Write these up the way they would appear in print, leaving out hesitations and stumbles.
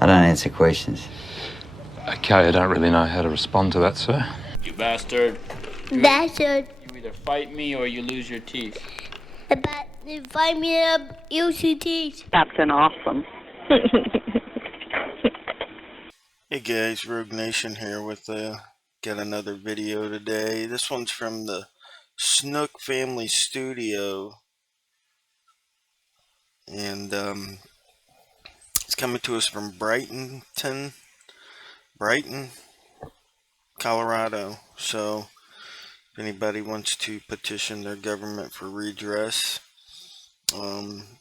I don't answer questions. Okay, I don't really know how to respond to that, sir. You bastard. Bastard. You either fight me or you lose your teeth. But if I meet up, UCTs. Captain Awesome. Hey guys, Rogue Nation here with got another video today. This one's from the Snook Family Studio, and it's coming to us from Brighton, Colorado. So if anybody wants to petition their government for redress,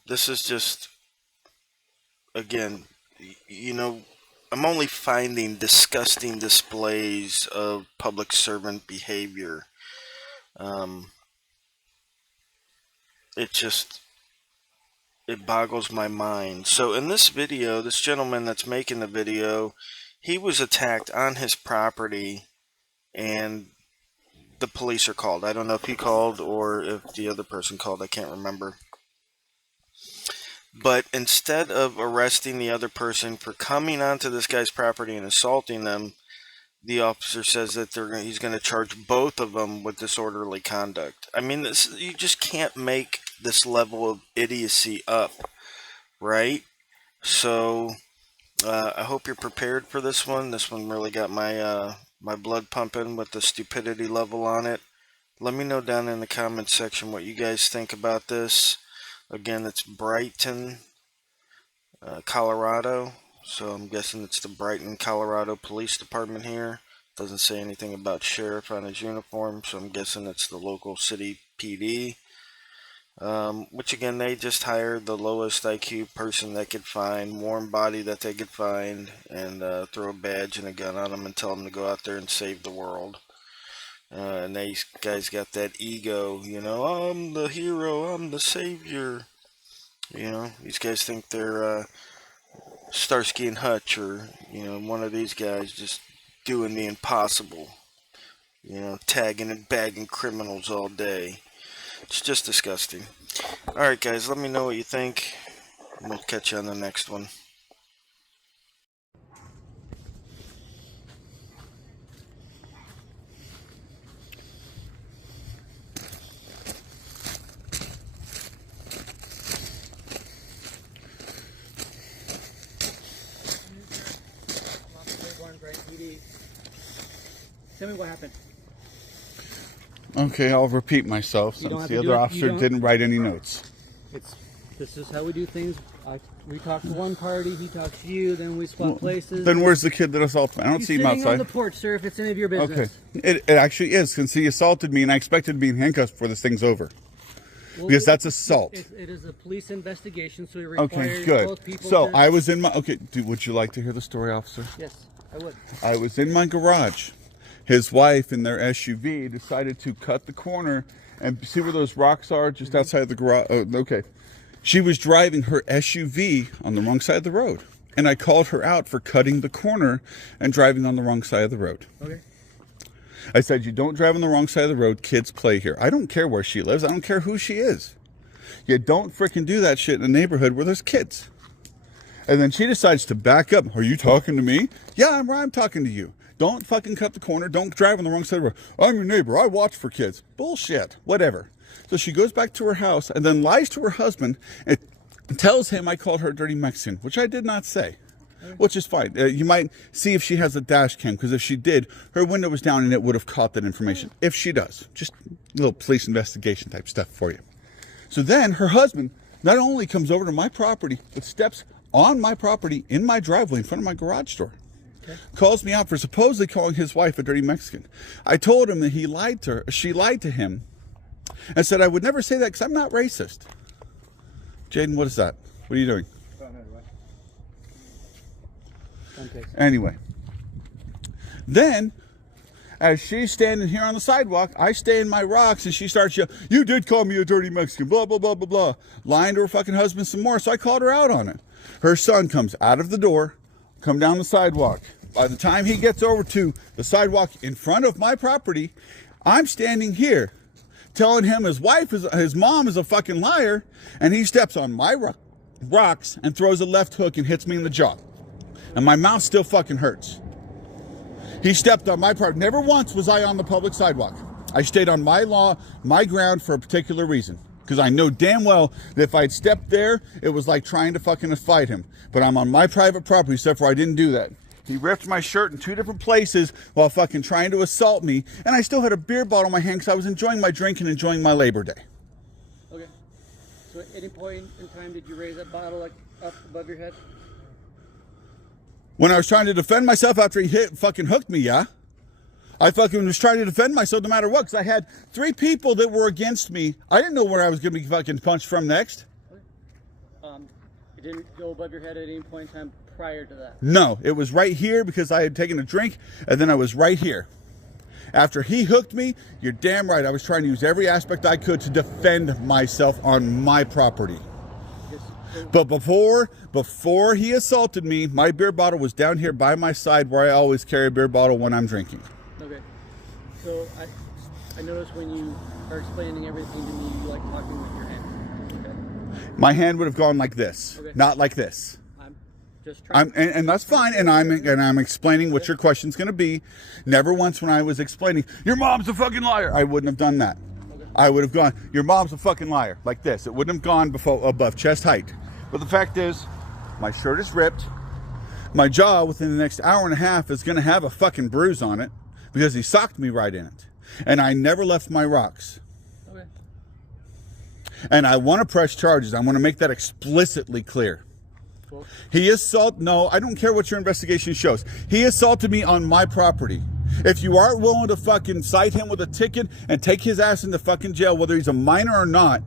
this is just, again, you know, I'm only finding disgusting displays of public servant behavior. It boggles my mind. So in this video, this gentleman that's making the video, he was attacked on his property and the police are called. I don't know if he called or if the other person called. I can't remember. But instead of arresting the other person for coming onto this guy's property and assaulting them, the officer says that he's going to charge both of them with disorderly conduct. I mean, you just can't make this level of idiocy up, right? So I hope you're prepared for this one. This one really got my my blood pumping with the stupidity level on it. Let me know down in the comment section what you guys think about this. Again, it's Brighton, Colorado. So I'm guessing it's the Brighton, Colorado Police Department here. Doesn't say anything about sheriff on his uniform, so I'm guessing it's the local city PD. Which again, they just hired the lowest IQ person they could find, warm body that they could find, and throw a badge and a gun on them and tell them to go out there and save the world. And these guys got that ego, you know, I'm the hero, I'm the savior. You know, these guys think they're Starsky and Hutch, or, you know, one of these guys just doing the impossible. You know, tagging and bagging criminals all day. It's just disgusting. Alright guys, let me know what you think, and we'll catch you on the next one. Tell me what happened. Okay, I'll repeat myself since the other officer didn't write any notes. This is how we do things. We talk to one party, he talks to you, then we swap places. Then where's the kid that assaulted me? I don't see him outside. He's sitting on the porch, sir, if it's any of your business. Okay. It actually is, since he assaulted me and I expected to be in handcuffs before this thing's over. Well, because that's assault. It is a police investigation, so it requires both people. So I was in my... Okay, would you like to hear the story, officer? Yes, I would. I was in my garage. His wife in their SUV decided to cut the corner and see where those rocks are just outside the garage. Okay. She was driving her SUV on the wrong side of the road. And I called her out for cutting the corner and driving on the wrong side of the road. Okay. I said, you don't drive on the wrong side of the road. Kids play here. I don't care where she lives. I don't care who she is. You don't freaking do that shit in a neighborhood where there's kids. And then she decides to back up. Are you talking to me? Yeah, I'm talking to you. Don't fucking cut the corner. Don't drive on the wrong side of the road. I'm your neighbor. I watch for kids. Bullshit. Whatever. So she goes back to her house and then lies to her husband and tells him I called her a dirty Mexican, which I did not say, which is fine. You might see if she has a dash cam, because if she did, her window was down and it would have caught that information. If she does. Just a little police investigation type stuff for you. So then her husband not only comes over to my property, but steps on my property in my driveway in front of my garage door. Calls me out for supposedly calling his wife a dirty Mexican. I told him that he lied to her. She lied to him and said I would never say that because I'm not racist. Jaden, what is that? What are you doing? Anyway. Then, as she's standing here on the sidewalk, I stay in my rocks and she starts yelling, you did call me a dirty Mexican, blah, blah, blah, blah, blah. Lying to her fucking husband some more, so I called her out on it. Her son comes out of the door, come down the sidewalk. By the time he gets over to the sidewalk in front of my property, I'm standing here telling him his mom is a fucking liar, and he steps on my rocks and throws a left hook and hits me in the jaw. And my mouth still fucking hurts. He stepped on my property. Never once was I on the public sidewalk. I stayed on my law, my ground for a particular reason. Because I know damn well that if I'd stepped there, it was like trying to fucking fight him. But I'm on my private property, except for I didn't do that. He ripped my shirt in 2 different places while fucking trying to assault me. And I still had a beer bottle in my hand because I was enjoying my drink and enjoying my Labor Day. Okay. So at any point in time did you raise that bottle like up above your head? When I was trying to defend myself after he fucking hooked me, yeah. I fucking was trying to defend myself no matter what, because I had 3 people that were against me. I didn't know where I was going to be fucking punched from next. It didn't go above your head at any point in time prior to that? No, it was right here because I had taken a drink, and then I was right here. After he hooked me, you're damn right, I was trying to use every aspect I could to defend myself on my property. But before he assaulted me, my beer bottle was down here by my side where I always carry a beer bottle when I'm drinking. Okay. So I noticed when you are explaining everything to me, you like talking with your hands. Okay. My hand would have gone like this, okay. Not like this. I'm just trying. And that's fine. And I'm explaining what your question's going to be. Never once when I was explaining, your mom's a fucking liar, I wouldn't have done that. Okay. I would have gone, your mom's a fucking liar, like this. It wouldn't have gone above chest height. But the fact is, my shirt is ripped. My jaw within the next hour and a half is going to have a fucking bruise on it because he socked me right in it. And I never left my rocks. Okay. And I want to press charges. I want to make that explicitly clear. Cool. No, I don't care what your investigation shows. He assaulted me on my property. If you aren't willing to fucking cite him with a ticket and take his ass into fucking jail, whether he's a minor or not,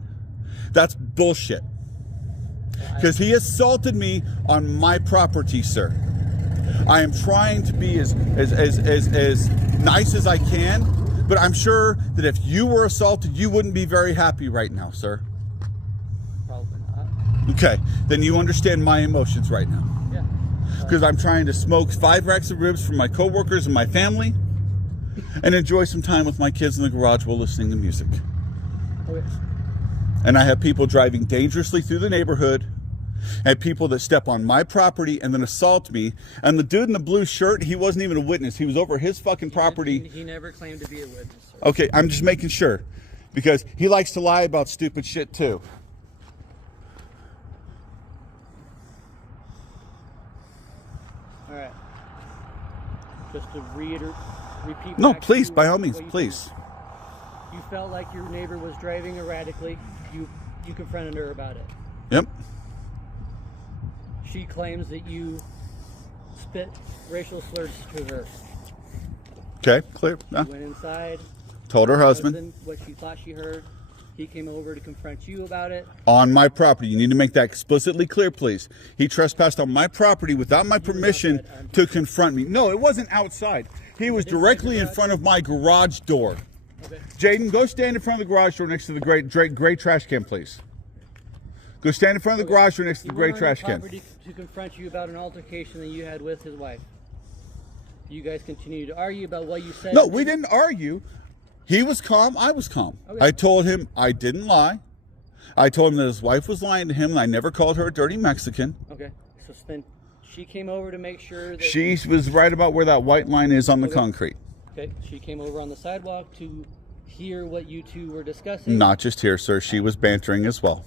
that's bullshit. Because he assaulted me on my property, sir. I am trying to be as nice as I can, but I'm sure that if you were assaulted, you wouldn't be very happy right now, sir. Probably not. Okay, then you understand my emotions right now. Yeah. Because I'm trying to smoke 5 racks of ribs for my coworkers and my family, and enjoy some time with my kids in the garage while listening to music. Okay. And I have people driving dangerously through the neighborhood, and people that step on my property and then assault me. And the dude in the blue shirt, he wasn't even a witness. He was over his fucking property. He never claimed to be a witness. Sir. Okay, I'm just making sure. Because he likes to lie about stupid shit too. All right. Just to repeat. No, back please, to by all means, what you please. said. You felt like your neighbor was driving erratically. You confronted her about it. Yep. She claims that you spit racial slurs to her. Okay, clear. She went inside. Told her husband. What she thought she heard. He came over to confront you about it. On my property. You need to make that explicitly clear, please. He trespassed on my property without my permission to confront me. No, it wasn't outside. He was directly in front of my garage door. Okay. Jaden, go stand in front of the garage door next to the gray trash can, please. Go stand in front of the garage door next to the gray trash can. To confront you about an altercation that you had with his wife. You guys continued to argue about what you said. No, we didn't argue. He was calm. I was calm. Okay. I told him I didn't lie. I told him that his wife was lying to him, and I never called her a dirty Mexican. Okay. So then she came over to make sure that... She was right about where that white line is on the concrete. Okay. She came over on the sidewalk to hear what you two were discussing. Not just here, sir. She was bantering as well.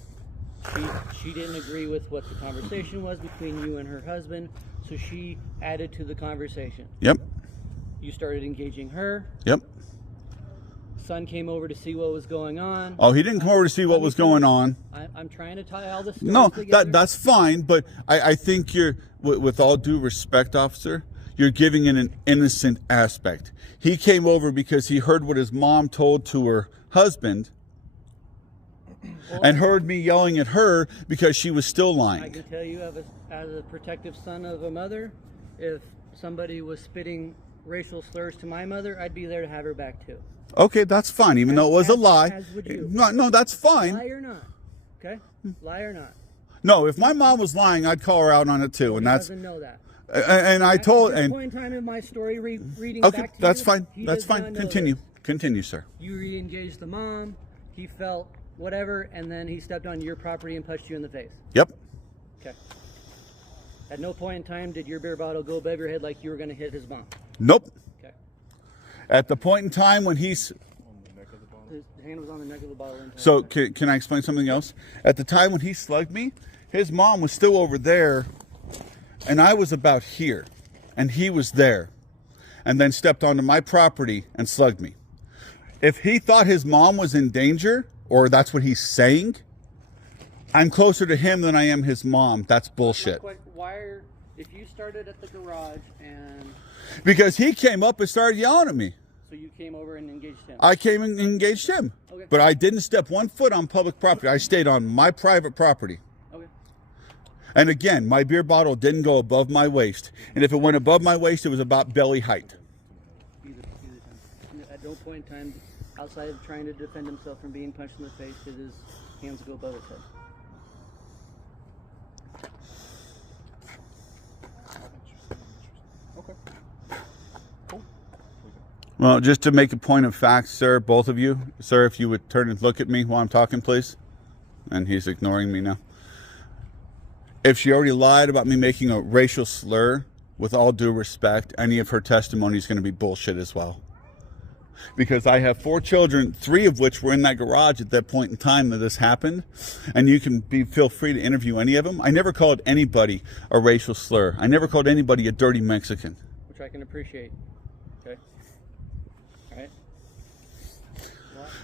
She didn't agree with what the conversation was between you and her husband, so she added to the conversation. Yep. You started engaging her. Yep. Son came over to see what was going on. Oh, he didn't come over to see what was going on. I'm trying to tie all this No, together. that's fine, but I think you're, with all due respect, officer, you're giving it an innocent aspect. He came over because he heard what his mom told to her husband, and heard me yelling at her because she was still lying. I can tell you, as a protective son of a mother, if somebody was spitting racial slurs to my mother, I'd be there to have her back too. Okay, that's fine, even though it was a lie. As would you. No, that's fine. Lie or not, okay? Lie or not. No, if my mom was lying, I'd call her out on it too, and that's. He doesn't know that. And I told, At this and point in time in my story, reading okay, back to that's you, fine. he That's does not fine. know Continue. this. Continue, sir. You re-engaged the mom. He felt whatever, and then he stepped on your property and punched you in the face. Yep. Okay. At no point in time did your beer bottle go above your head like you were going to hit his mom. Nope. Okay. At the point in time when he's... His hand was on the neck of the bottle. So, can I explain something else? At the time when he slugged me, his mom was still over there, and I was about here, and he was there, and then stepped onto my property and slugged me. If he thought his mom was in danger, or that's what he's saying, I'm closer to him than I am his mom. That's bullshit. If you started at the garage and... Because he came up and started yelling at me. So you came over and engaged him? I came and engaged him. Okay. But I didn't step 1 foot on public property. I stayed on my private property. Okay. And again, my beer bottle didn't go above my waist. And if it went above my waist, it was about belly height. Either time. At no point in time, outside of trying to defend himself from being punched in the face, did his hands go above his head. Well, just to make a point of fact, sir, both of you, sir, if you would turn and look at me while I'm talking, please. And he's ignoring me now. If she already lied about me making a racial slur, with all due respect, any of her testimony is going to be bullshit as well. Because I have 4 children, 3 of which were in that garage at that point in time that this happened. And you can feel free to interview any of them. I never called anybody a racial slur. I never called anybody a dirty Mexican. Which I can appreciate. Okay. All right.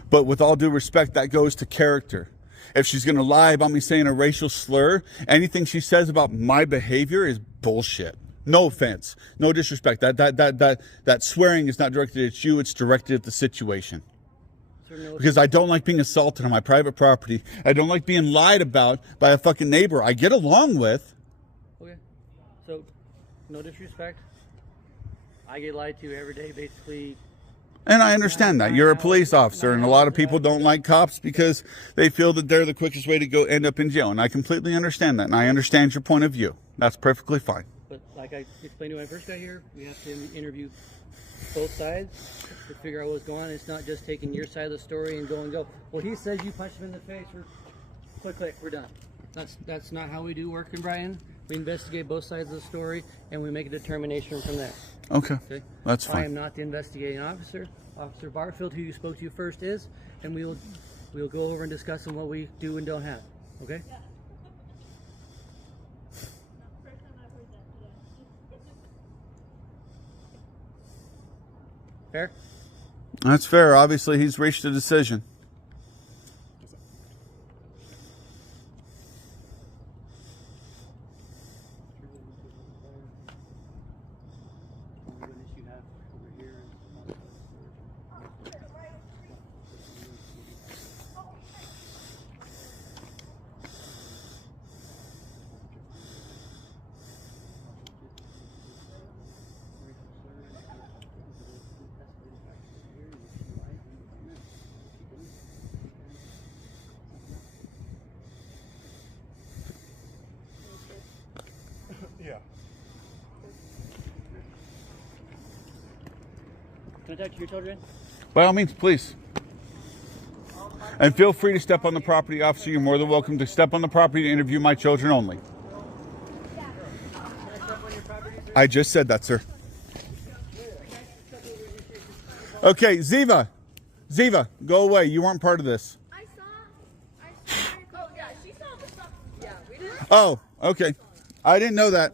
But with all due respect, that goes to character. If she's going to lie about me saying a racial slur, anything she says about my behavior is bullshit. No offense, no disrespect. That swearing is not directed at you, it's directed at the situation. Because I don't like being assaulted on my private property. I don't like being lied about by a fucking neighbor I get along with. Okay. So, no disrespect. I get lied to every day, basically. And I understand that. You're a police officer, and a lot of people don't like cops because they feel that they're the quickest way to go end up in jail. And I completely understand that, and I understand your point of view. That's perfectly fine. But like I explained when I first got here, we have to interview both sides to figure out what's going on. It's not just taking your side of the story and go. Well, he says you punched him in the face. Click, we're done. That's not how we do work in Bryan. We investigate both sides of the story, and we make a determination from there. Okay, that's fine. I am not the investigating officer. Officer Barfield, who you spoke to first, is, and we'll go over and discuss on what we do and don't have. Okay? Yeah. Fair? That's fair. Obviously, he's reached a decision. Yeah. Can I talk to your children? By all means, please. And feel free to step on the property, officer. You're more than welcome to step on the property to interview my children only. Can I step on your property, sir? I just said that, sir. Okay, Ziva, go away. You weren't part of this. I saw. Oh yeah, she saw the stuff. Yeah, we didn't. Oh, okay. I didn't know that.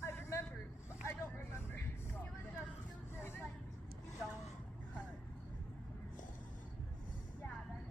I remember, but I don't remember. He was just like, don't cut. Yeah, that's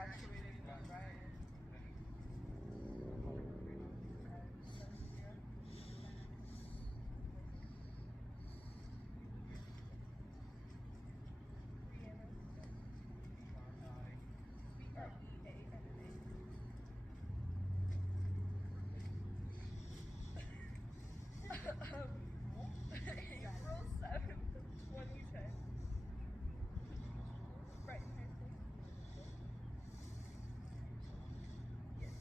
actuated to the right. April 7th, 2010. Brighton High School. Yes.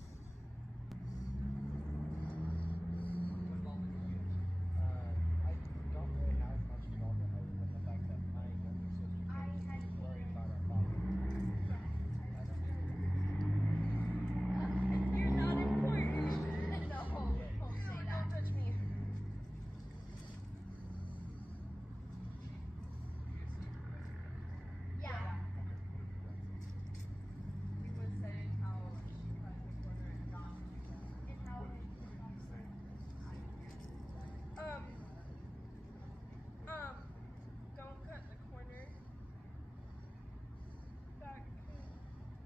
I don't really have much involvement other than the fact that my younger sister is worried about our father. You're not important. No, don't say that. Don't touch me. Yeah. He was saying how she cut the corner and not. And how don't cut the corner. That could,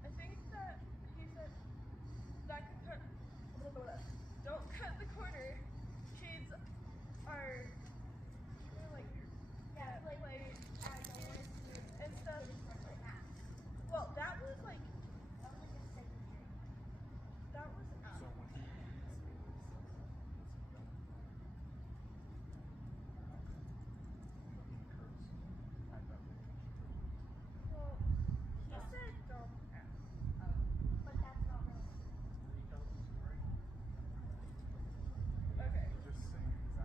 I think that he said that could cut. Don't cut the corner. Kids are like play and stuff. Well, that was like that was well, he said don't ask. But that's not really. Okay. So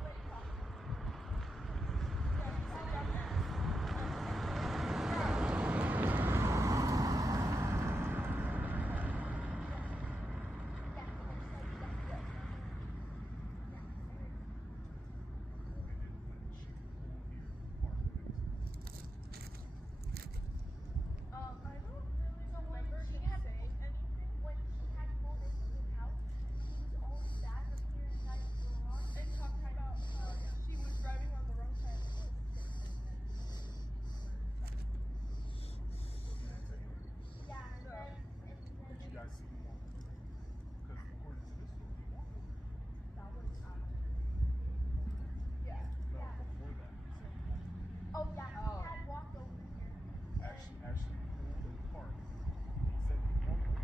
what do you want? I don't really remember him saying anything. When he had pulled into his house, he was all sad up here inside the garage and talking about how she was driving on the wrong side of the road. Yeah, and then Did you guys see him walk? Because according to this story, he walked over. that was yeah. No, before that, he said he walked over. Oh yeah, he had walked over here. Actually pulled in the park. He said he walked over.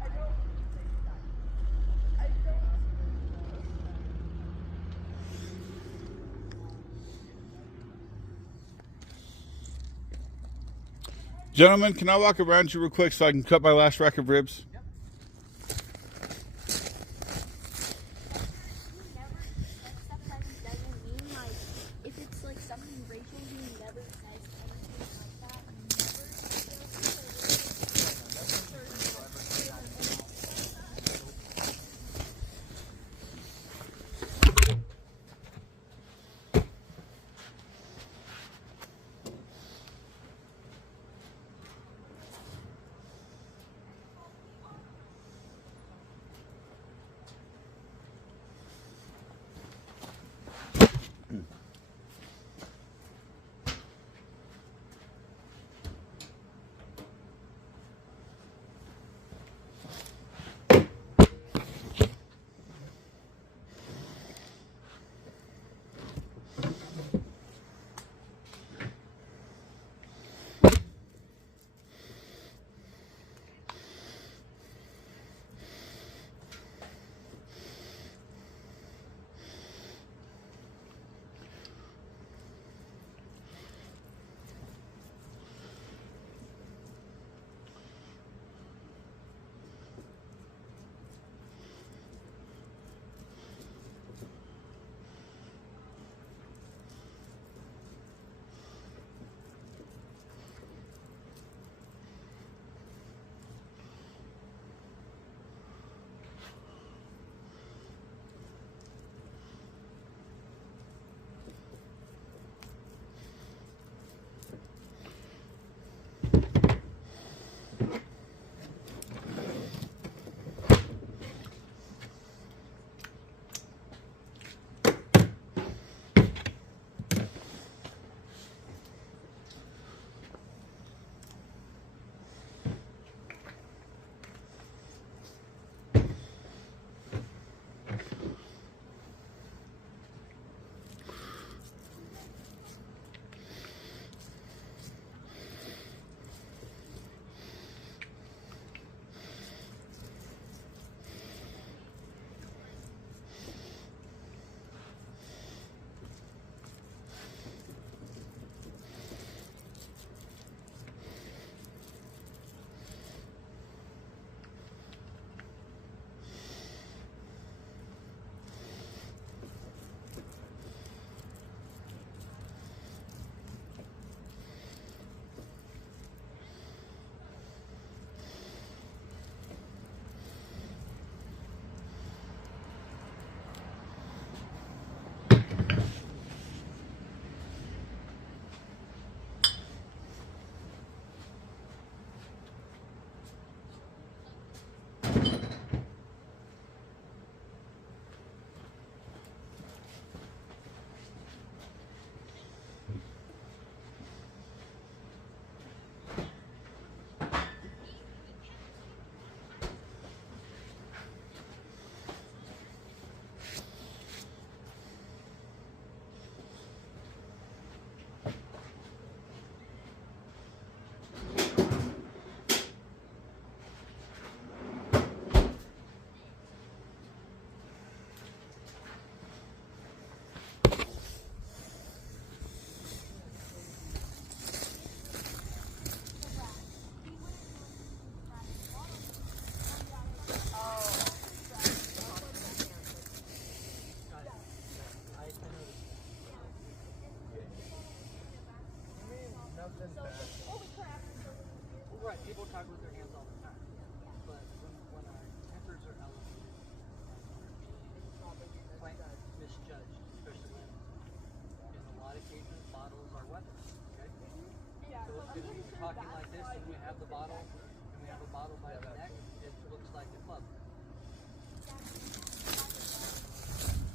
I don't think that. I don't. Gentlemen, can I walk around you real quick so I can cut my last rack of ribs? Never said stuff that he doesn't mean. Like, if it's like something racial, he never says anything like that. Never.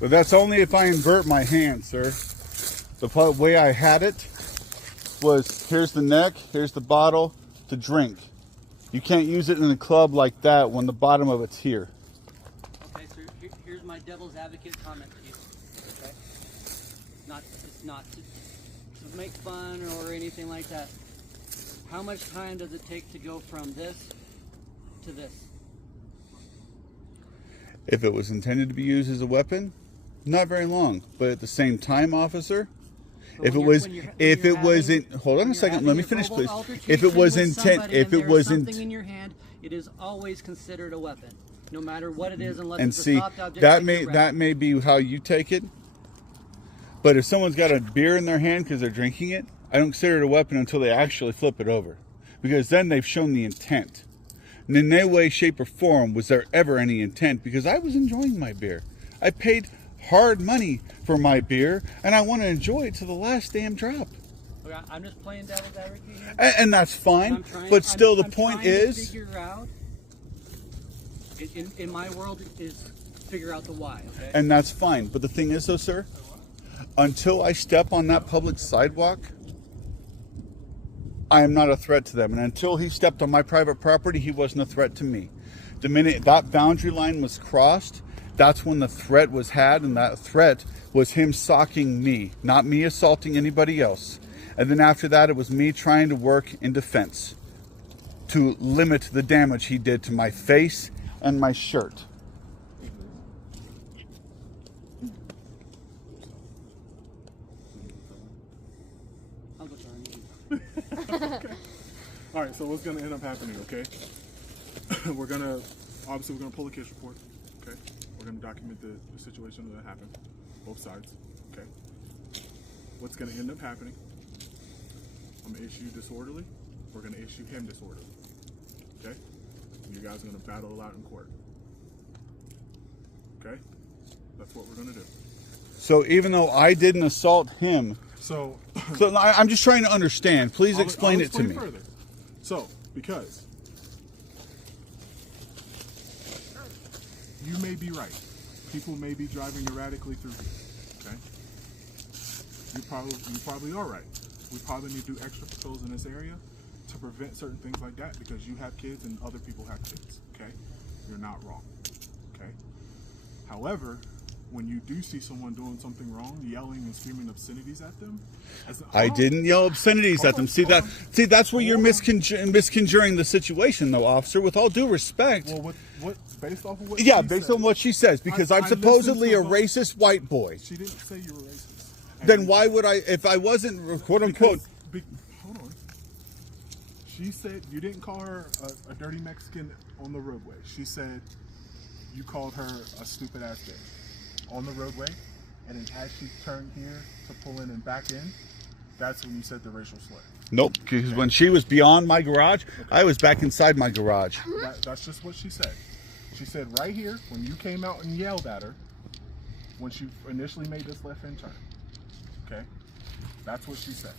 But that's only if I invert my hand, sir. The way I had it was, here's the neck, here's the bottle to drink. You can't use it in a club like that when the bottom of it's here. Okay, so here's my devil's advocate comment to you. Okay? It's not to make fun or anything like that. How much time does it take to go from this to this? If it was intended to be used as a weapon, not very long. But at the same time, officer, if it was, hold on a second, let me finish, please. If it was something in your hand, it is always considered a weapon, no matter what it is, unless and it's a see, soft object. that may be how you take it. But if someone's got a beer in their hand because they're drinking it, I don't consider it a weapon until they actually flip it over, because then they've shown the intent. And in no way, shape, or form was there ever any intent, because I was enjoying my beer. I paid hard money for my beer, and I want to enjoy it to the last damn drop. Okay, I'm just playing devil's advocate here. And that's fine, but still the point is... figure out, in my world, is figure out the why, okay? And that's fine, but the thing is though, sir, until I step on that public sidewalk, I am not a threat to them. And until he stepped on my private property, he wasn't a threat to me. The minute that boundary line was crossed, that's when the threat was had, and that threat was him socking me, not me assaulting anybody else. And then after that, it was me trying to work in defense to limit the damage he did to my face and my shirt. All right, so what's going to end up happening, okay? We're going to pull a case report, okay? We're going to document the situation that happened, both sides, okay? What's going to end up happening, I'm going to issue disorderly. We're going to issue him disorderly, okay? And you guys are going to battle it out in court, okay? That's what we're going to do. So even though I didn't assault him, so I'm just trying to understand. Please explain it to me. Further. So, because you may be right. People may be driving erratically through here, okay? You probably are right. We probably need to do extra patrols in this area to prevent certain things like that, because you have kids and other people have kids, okay? You're not wrong, okay? However, when you do see someone doing something wrong, yelling and screaming obscenities at them, I didn't yell obscenities at them. See, that's where you're misconjuring the situation, though, officer. With all due respect. Well, what based off of what? Yeah, based on what she says, because I'm supposedly a racist white boy. She didn't say you were racist. Then why would I, if I wasn't, quote unquote? Hold on. She said you didn't call her a dirty Mexican on the roadway. She said you called her a stupid ass bitch on the roadway, and then as she turned here to pull in and back in, that's when you said the racial slur. Nope, because when she was beyond my garage, I was back inside my garage. That's just what she said. She said right here, when you came out and yelled at her, when she initially made this left-hand turn. Okay? That's what she said.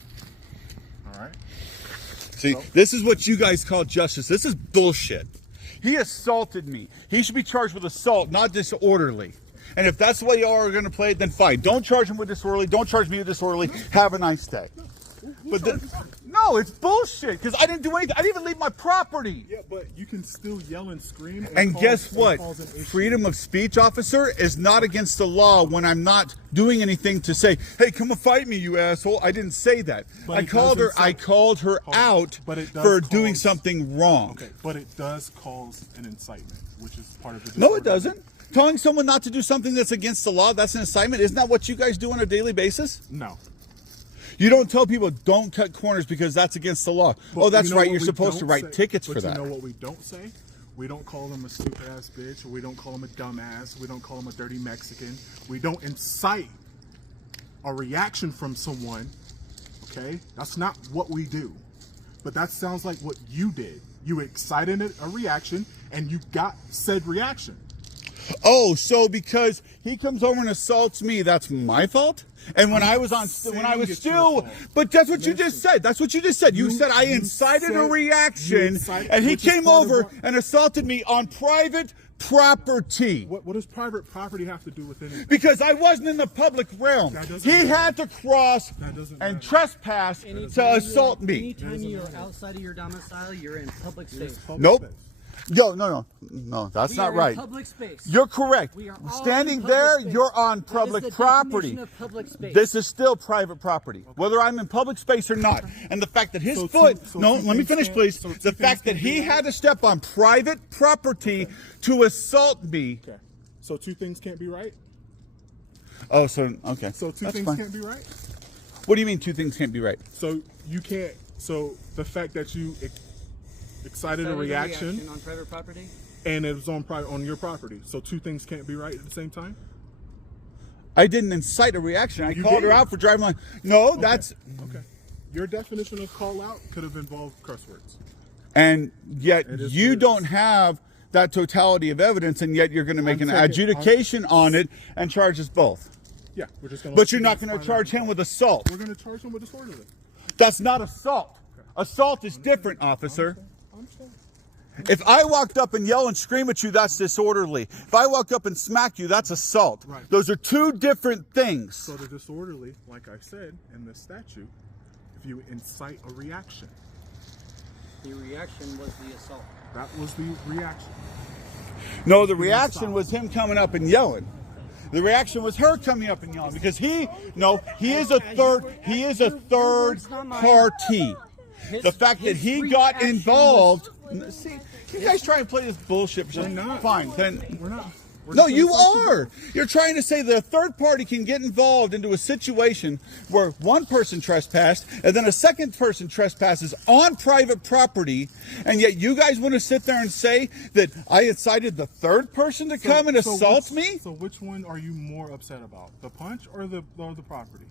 All right? See, this is what you guys call justice. This is bullshit. He assaulted me. He should be charged with assault, not disorderly. And if that's the way y'all are going to play it, then fine. Don't charge him with disorderly. Don't charge me with disorderly. Have a nice day. But no, it's bullshit, because I didn't do anything. I didn't even leave my property. Yeah, but you can still yell and scream. And guess what? Freedom of speech, officer, is not against the law when I'm not doing anything to say, hey, come and fight me, you asshole. I didn't say that. I called her out for doing something wrong. Okay, but it does cause an incitement, which is part of the... No, it doesn't. Telling someone not to do something that's against the law, that's an incitement. Isn't that what you guys do on a daily basis? No. You don't tell people don't cut corners because that's against the law. But that's right. You're supposed to write tickets for that. You know what we don't say? We don't call them a stupid ass bitch, or we don't call them a dumbass. We don't call them a dirty Mexican. We don't incite a reaction from someone. Okay? That's not what we do. But that sounds like what you did. You excited a reaction, and you got said reaction. Oh, so because he comes over and assaults me, that's my fault? And when I was it's your fault. but that's what you just said. That's what you just said. You said I incited a reaction, and he which is came part of over what- and assaulted me on private property. What does private property have to do with anything? Because I wasn't in the public realm. That doesn't He matter. had to cross That doesn't and matter. trespass to assault me. Anytime you're outside of your domicile, you're in public space. Public Nope. space. No, that's We not are in right. public space. You're correct. We are all Standing in public there, space. you're on That is public the property. definition of public space. This is still private property, whether I'm in public space or not. And the fact that his So foot, two let me things finish, can't- please. so two The fact things that can he be had right? to step on private property to assault me. Okay. So two things can't be right? Oh, so, okay. So two That's things fine. can't be right? What do you mean two things can't be right? So you can't, so the fact that you excited a reaction on private property. and it was on your property. So two things can't be right at the same time? I didn't incite a reaction. I You called her did. out for driving like, no, that's, Okay. Your definition of call out could have involved curse words. and yet It is you what it don't is. have that totality of evidence, and yet you're going to make an taking- adjudication on it and charge us both. Yeah, we're just going to. But you're not going to charge him with assault. We're going to charge him with disorderly. That's not assault. Assault is different, officer. If I walked up and yell and scream at you, that's disorderly. If I walk up and smack you, that's assault. Right. Those are two different things. So the disorderly, like I said in the statute, if you incite a reaction, The reaction was the assault. that was the reaction. No, the reaction was him coming up and yelling. The reaction was her coming up and yelling because he is a third party. The fact that he got involved. See, you guys try and play this bullshit. We're not. Fine, then. We're not. We're No, just you gonna are. You're trying to say that a third party can get involved into a situation where one person trespassed and then a second person trespasses on private property, and yet you guys want to sit there and say that I incited the third person to come and assault me? So which one are you more upset about? The punch or the property?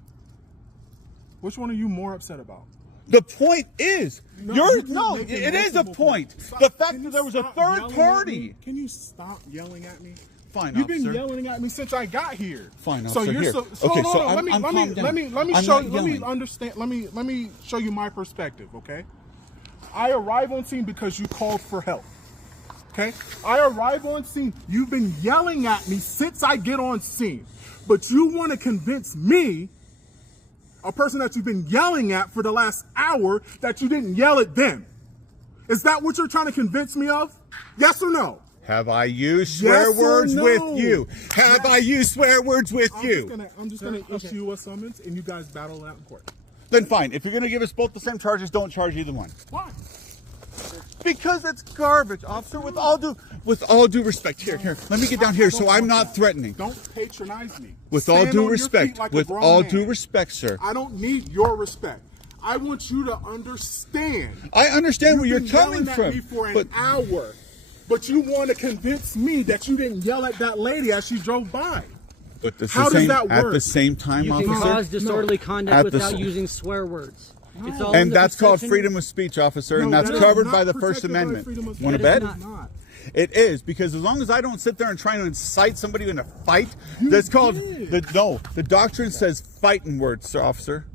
Which one are you more upset about? The point is, you keep making it is a multiple point. points. Stop. The fact Can that you there was a stop third yelling at party. me? Can you stop yelling at me? Fine, You've officer. been yelling at me since I got here. Fine, So officer, you're here. so Okay, hold so on, I'm calmed down. let me I'm show not you. Let me yelling. understand. Let me show you my perspective. Okay. I arrive on scene because you called for help. Okay. I arrive on scene. You've been yelling at me since I get on scene, but you want to convince me, a person that you've been yelling at for the last hour, that you didn't yell at them. Is that what you're trying to convince me of? Yes or no? Have I used Yes swear or words no? with you? Have I used swear words with you? I'm just gonna issue you a summons, and you guys battle it out in court. Then fine. If you're going to give us both the same charges, don't charge either one. Why? Because it's garbage, officer. With all due respect, here. Let me get down here so I'm not threatening. Don't patronize me. With all Stand due on your respect, feet like a with grown all man. due respect, sir. I don't need your respect. I want you to understand. I understand where you're You've been coming yelling at from, me for an but hour, but you want to convince me that you didn't yell at that lady as she drove by. it's How the does same, that at work? the same time, You can officer. cause disorderly At conduct the without s- using swear words. It's all in And the that's called perception- freedom of speech, officer, and No, that's that is covered not by the First protected by Amendment. freedom of Want to speech. bet? It is not. It is, because as long as I don't sit there and try to incite somebody in a fight, that's called did. the doctrine says fighting words, sir, officer.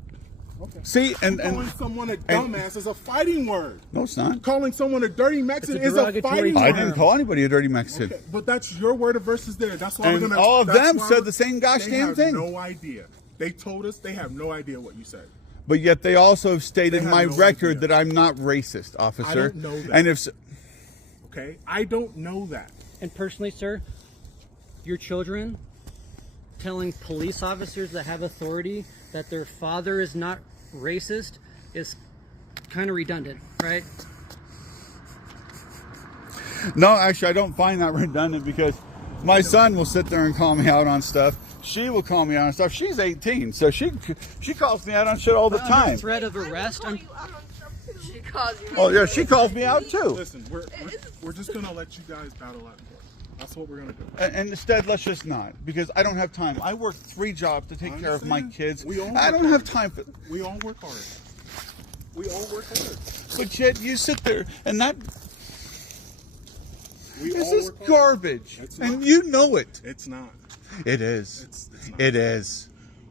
Okay. See, and Calling someone a dumbass is a fighting word. no, it's not. Calling someone a dirty Mexican It's a is a derogatory fighting term. I word. didn't call anybody a dirty Mexican. Okay, but that's your word versus theirs. That's why And we're gonna. all of that's them why said we're- the same gosh they damn have thing. No idea. They told us they have no idea what you said. But yet they also have stated They have my no record idea. that I'm not racist, officer. don't know that. And if so, Okay, I don't know that. And personally, sir, your children telling police officers that have authority that their father is not racist is kind of redundant, right? no, actually, I don't find that redundant because my son will sit there and call me out on stuff. She will call me out on stuff. She's 18, so she calls me out on shit all the Under time. threat of arrest. She calls you. Oh yeah, she calls me out too. Listen, we're just gonna let you guys battle out in court. That's what we're gonna do. And instead, let's just not, because I don't have time. I work 3 jobs to take care of my understand. kids. We all I work don't have hard. time for. We all work hard. We all work hard. But yet you sit there and that. We This all is work hard. garbage, It's and not. you know it. It's not. It is. It's not. It is.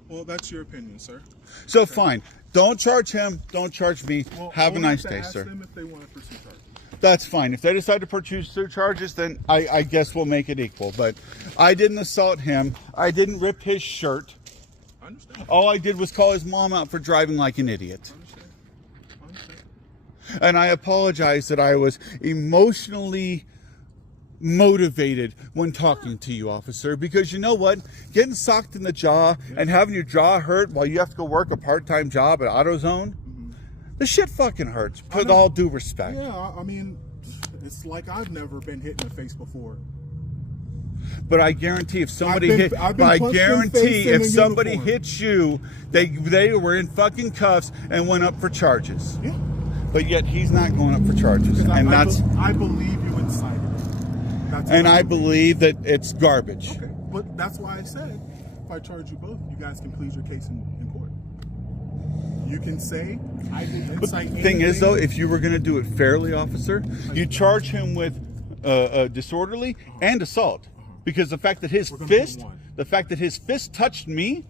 Well, that's your opinion, sir. So fine. Don't charge him. Don't charge me. Well, Have a we'll nice to day, ask sir. them if they want to pursue charges. That's fine. If they decide to pursue charges, then I guess we'll make it equal. But I didn't assault him. I didn't rip his shirt. I understand. All I did was call his mom out for driving like an idiot. I understand. And I apologize that I was emotionally motivated when talking to you, officer, because you know what? Getting socked in the jaw and having your jaw hurt while you have to go work a part-time job at AutoZone, the shit fucking hurts, with all due respect. Yeah, I mean, it's like I've never been hit in the face before. But I guarantee if somebody I've hit, been but I punched in the guarantee face in if a somebody uniform. hits you, they were in fucking cuffs and went up for charges. Yeah. But yet he's not going up for charges, Because and I believe you incited it. That's and what I believe that it's garbage. Okay, but that's why I said if I charge you both, you guys can plead your case in court. You can say I didn't But incite the thing is, though, anything. if you were going to do it fairly, officer, you charge him with disorderly and assault, because the fact that his We're gonna do fist, one. the fact that his fist touched me,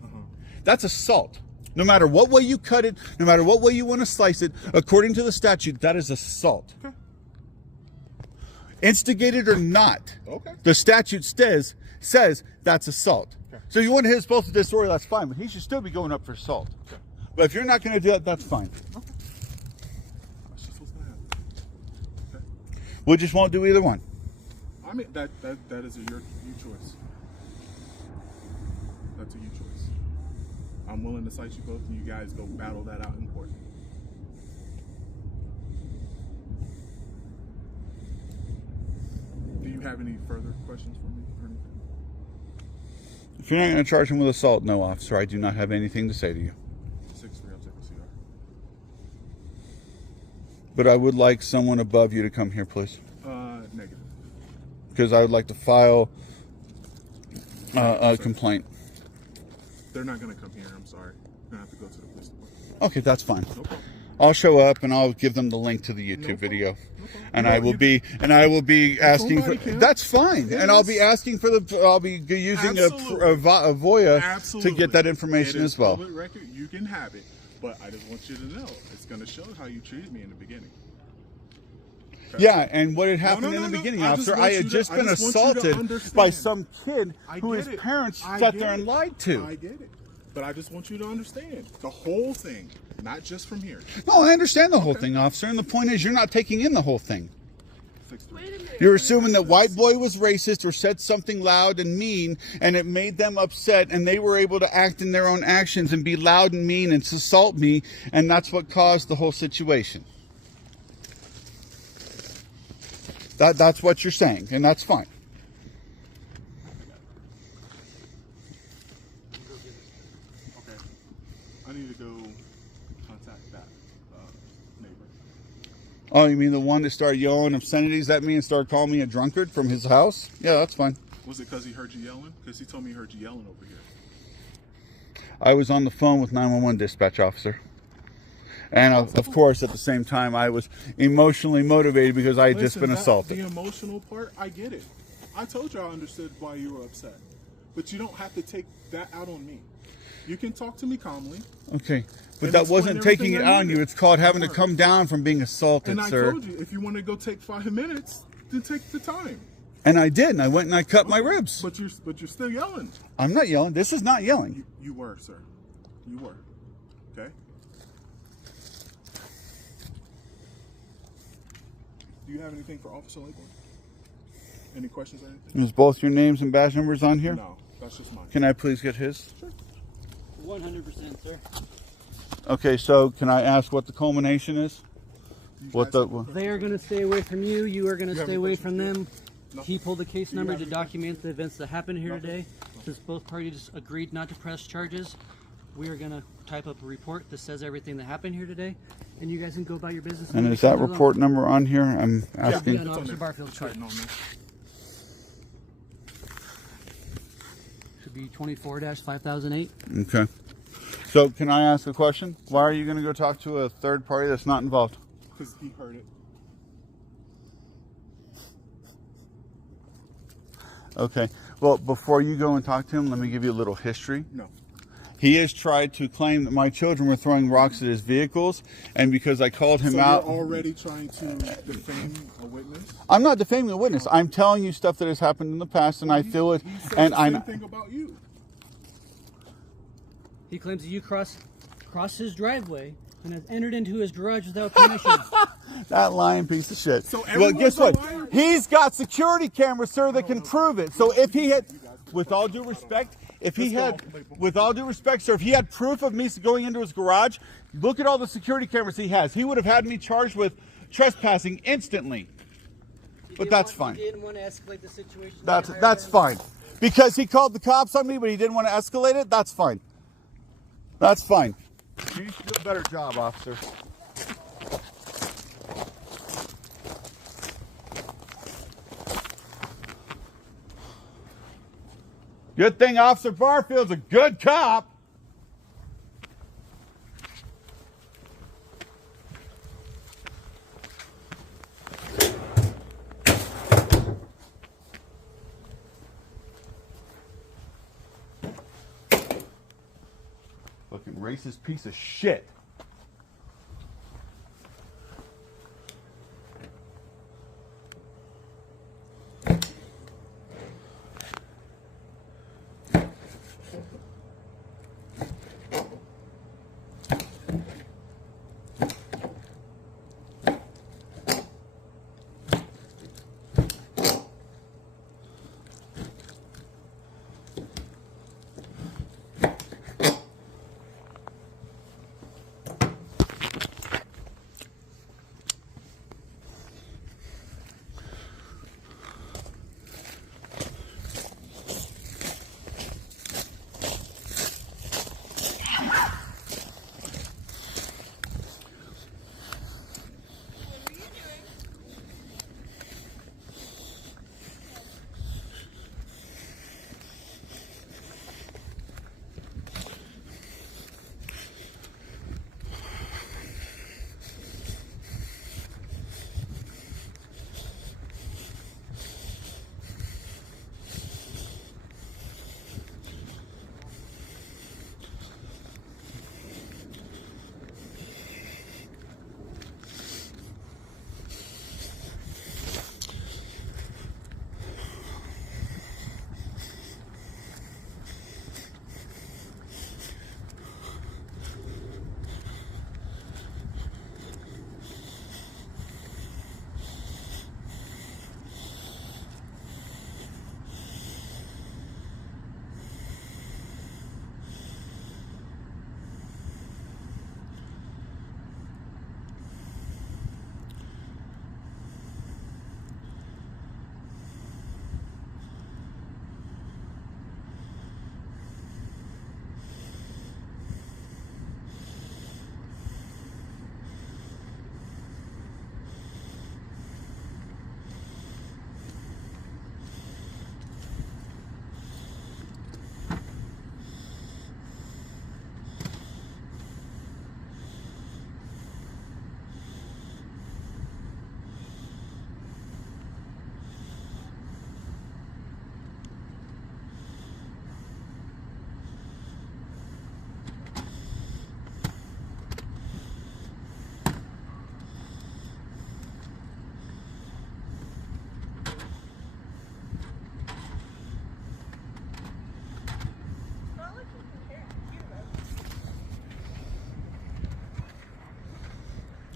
that's assault. No matter what way you cut it, no matter what way you want to slice it, according to the statute, that is assault. Okay. Instigated or not, Okay. the statute says that's assault. Okay. So you want to hit us both with disorder, that's fine, but he should still be going up for assault. Okay. But if you're not going to do that, that's fine. Okay. That's just what's gonna happen. Okay. We just won't do either one. I mean that is your choice. That's a you choice. I'm willing to cite you both, and you guys go battle that out in court. Do you have any further questions for me or anything? If you're not going to charge him with assault, no, officer, I do not have anything to say to you. 6-3, I'll take a CR. But I would like someone above you to come here, please. Negative. Because I would like to file a complaint. They're not gonna come here. I'm sorry. You're gonna have to go to the police department. Okay, that's fine. No problem. I'll show up and I'll give them the link to the YouTube problem. video. No problem. And No, I will be asking for. Somebody can. That's fine. It And I'll is. be asking for the. I'll be using Absolutely. a VOIA Absolutely. to get that information It is as well. Public record. You can have it, but I just want you to know it's gonna show how you treated me in the beginning. Okay? Yeah, and what had happened no, in the no. beginning, I just officer, want I had you to- just I been just want you to assaulted understand. by some kid I who get his it. parents I sat get there it. and lied to. I get it, but I just want you to understand the whole thing, not just from here. No, I understand the whole thing, officer, and the point is you're not taking in the whole thing. 6-3. Wait a minute. You're assuming that white boy was racist or said something loud and mean, and it made them upset, and they were able to act in their own actions and be loud and mean and assault me, and that's what caused the whole situation. That's what you're saying, and that's fine. Okay. I need to go contact that neighbor. Oh, you mean the one that started yelling obscenities at me and started calling me a drunkard from his house? Yeah, that's fine. Was it because he heard you yelling? Because he told me he heard you yelling over here. I was on the phone with 911 dispatch officer. And of course, at the same time, I was emotionally motivated because I had just been assaulted. The emotional part, I get it. I told you I understood why you were upset. But you don't have to take that out on me. You can talk to me calmly. Okay, but And that explain wasn't taking it everything I out on you. needed. It's called having to Don't come worry. down from being assaulted, And I sir. told you, if you want to go take 5 minutes, then take the time. And I did, and I went and I cut my ribs. But you're still yelling. I'm not yelling. This is not yelling. You were, sir. You were. Okay? Do you have anything for Officer Lakeland? Any questions or anything? Is both your names and badge numbers on here? No, that's just mine. Can I please get his? 100%, sir. Okay, so can I ask what the culmination is? You What guys the? have a They are going to stay away from you. You are going to You have stay any away questions? from them. No. He pulled the case Do you number have to any document the events that happened here Nothing? today. Since both parties agreed not to press charges, we are going to type up a report that says everything that happened here today, and you guys can go about your business. And leave is each that other alone. report number on here? I'm Yeah, asking. on It's on Officer there. Barfield's It's chart. written on there. Should be 24-5008. Okay. So can I ask a question? Why are you going to go talk to a third party that's not involved? Because he heard it. Okay. Well, before you go and talk to him, let me give you a little history. No. He has tried to claim that my children were throwing rocks at his vehicles, and because I called him So out... you're already trying to defame a witness? I'm not defaming a witness. I'm telling you stuff that has happened in the past, and I feel it. He said And the same thing about you. He claims that you crossed his driveway and has entered into his garage without permission. That lying piece of shit. So Well, everyone's guess a what? liar? He's got security cameras, sir, that can prove it. So if he had, with all due respect, if he had, with all due respect, sir, if he had proof of me going into his garage, look at all the security cameras he has. He would have had me charged with trespassing instantly. But that's fine. He didn't want to escalate the situation. That's fine. Because he called the cops on me, but he didn't want to escalate it. That's fine. That's fine. You need to do a better job, officer. Good thing Officer Barfield's a good cop. Fucking racist piece of shit.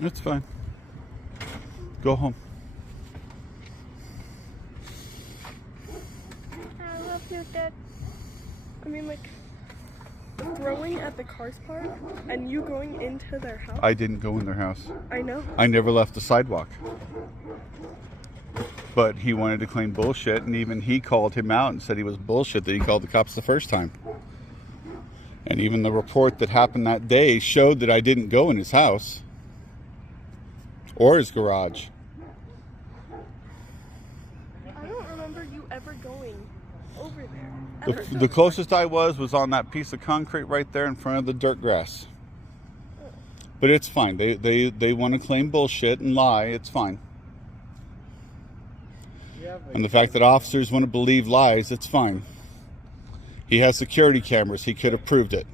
It's fine. Go home. I love you, Dad. I mean, like, throwing at the Cars Park and you going into their house. I didn't go in their house. I know. I never left the sidewalk. But he wanted to claim bullshit, and even he called him out and said he was bullshit that he called the cops the first time. And even the report that happened that day showed that I didn't go in his house or his garage. I don't remember you ever going over there. Ever. The closest I was on that piece of concrete right there in front of the dirt grass. But it's fine. They want to claim bullshit and lie. It's fine. Yeah, And the fact that officers want to believe lies, it's fine. He has security cameras. He could have proved it.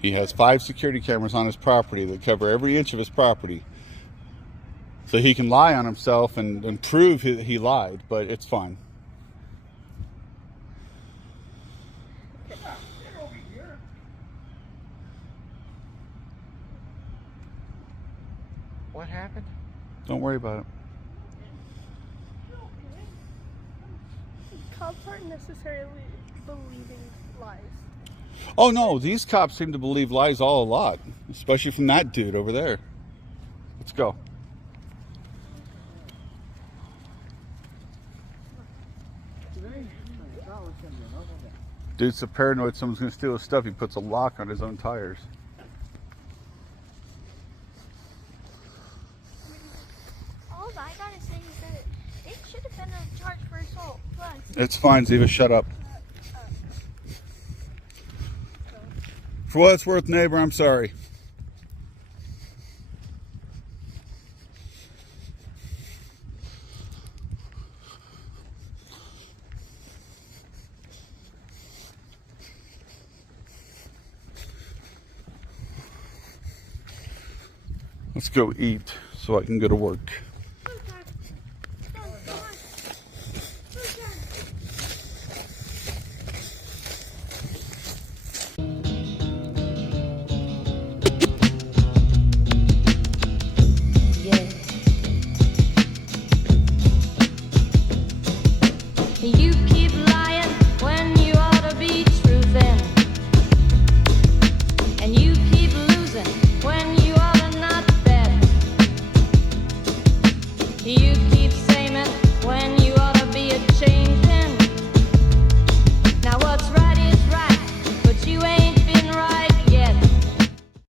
He has 5 security cameras on his property that cover every inch of his property. So he can lie on himself and prove he lied, but it's fine. What happened? Don't worry about it. Cops aren't necessarily believing lies. Oh no, these cops seem to believe lies all a lot, especially from that dude over there. Let's go. Dude's so paranoid someone's gonna steal his stuff, he puts a lock on his own tires. All I gotta say is that it should have been a charge for assault. Plus, It's fine, Ziva, shut up. For what it's worth, neighbor, I'm sorry. Let's go eat so I can go to work.